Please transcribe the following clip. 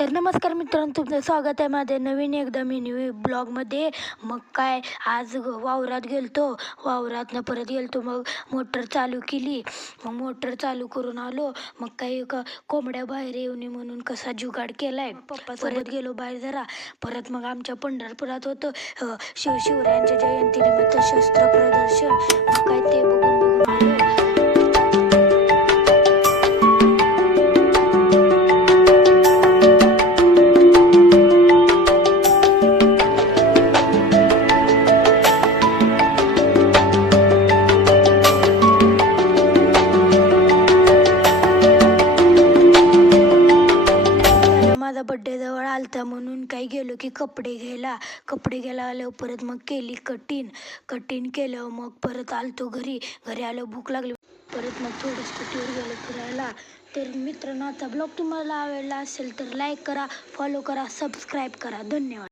तर नमस्कार मित्रांनो, तुमचं स्वागत आहे माझ्या नवीन एकदा मिनी ब्लॉगमध्ये. मग काय, आज वावरात गेलतो. वावरातनं परत गेलतो, मग मोटर चालू केली. मग मोटर चालू करून आलो. मग काही कोंबड्या बाहेर येऊ नये म्हणून कसा जुगाड केलाय. पप्पासोबत गेलो बाहेर जरा. परत मग आमच्या पंढरपुरात होतं शिवरायांच्या जयंतीनिमित्त शस्त्र प्रदर्शन. मग काय ते बघून आलो. माझा बड्डे जवळ आलता म्हणून काही गेलो की कपडे घ्यायला आलो. परत मग केली कटिंग केलं. मग परत आलतो घरी आलो, भूक लागली. परत मग थोडं स्कूटीवर गेलो फिरायला. तर मित्रांनो, आजचा ब्लॉग तुम्हाला आवडला असेल तर लाईक करा, फॉलो करा, सबस्क्राईब करा. धन्यवाद.